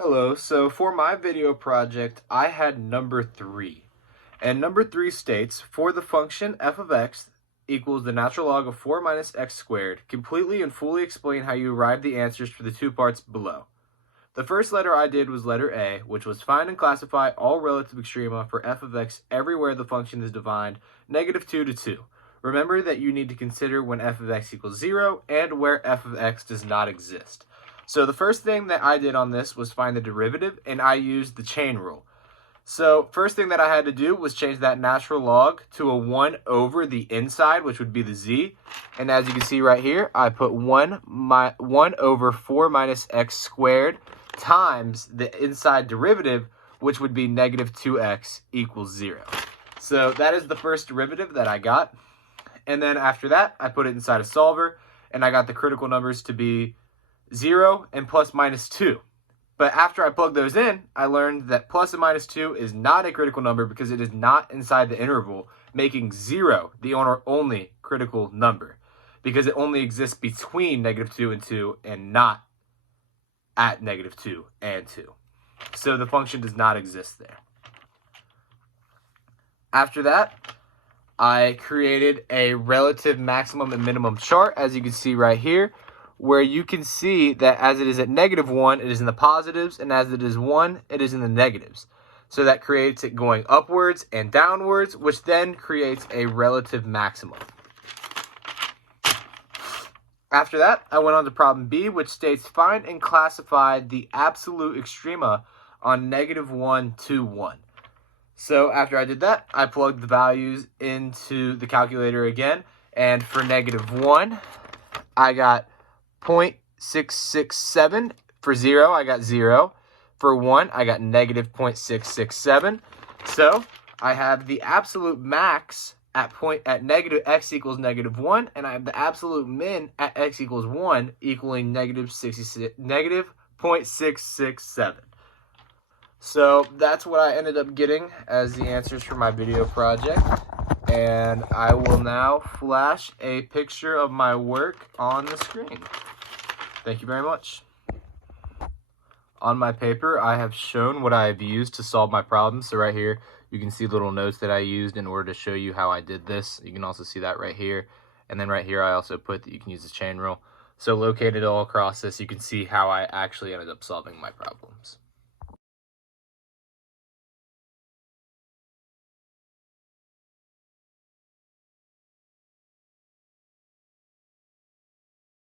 Hello, so for my video project, I had number 3. And number 3 states, for the function f of x equals the natural log of 4 minus x squared, completely and fully explain how you arrive the answers for the two parts below. The first letter I did was letter A, which was find and classify all relative extrema for f of x everywhere the function is defined -2 to 2. Remember that you need to consider when f of x equals 0 and where f of x does not exist. So the first thing that I did on this was find the derivative, and I used the chain rule. So first thing that I had to do was change that natural log to a 1 over the inside, which would be the z. And as you can see right here, I put 1 over 4 minus x squared times the inside derivative, which would be -2x equals 0. So that is the first derivative that I got. And then after that, I put it inside a solver, and I got the critical numbers to be 0 and plus minus 2. But after I plugged those in, I learned that plus and minus 2 is not a critical number because it is not inside the interval, making 0 the only critical number, because it only exists between -2 and 2 and not at -2 and 2. So the function does not exist there. After that, I created a relative maximum and minimum chart, as you can see right here, where you can see that as it is at -1, it is in the positives, and as it is 1, it is in the negatives. So that creates it going upwards and downwards, which then creates a relative maximum. After that, I went on to problem B, which states find and classify the absolute extrema on -1 to 1. So after I did that, I plugged the values into the calculator again, and for -1, I got 0.667. For 0, I got 0. For 1, I got -0.667. So I have the absolute max at x equals -1, and I have the absolute min at x equals 1 equaling -0.667. So that's what I ended up getting as the answers for my video project. And I will now flash a picture of my work on the screen. Thank you very much. On my paper, I have shown what I have used to solve my problem. So right here, you can see little notes that I used in order to show you how I did this. You can also see that right here. And then right here, I also put that you can use the chain rule. So located all across this, you can see how I actually ended up solving my problems.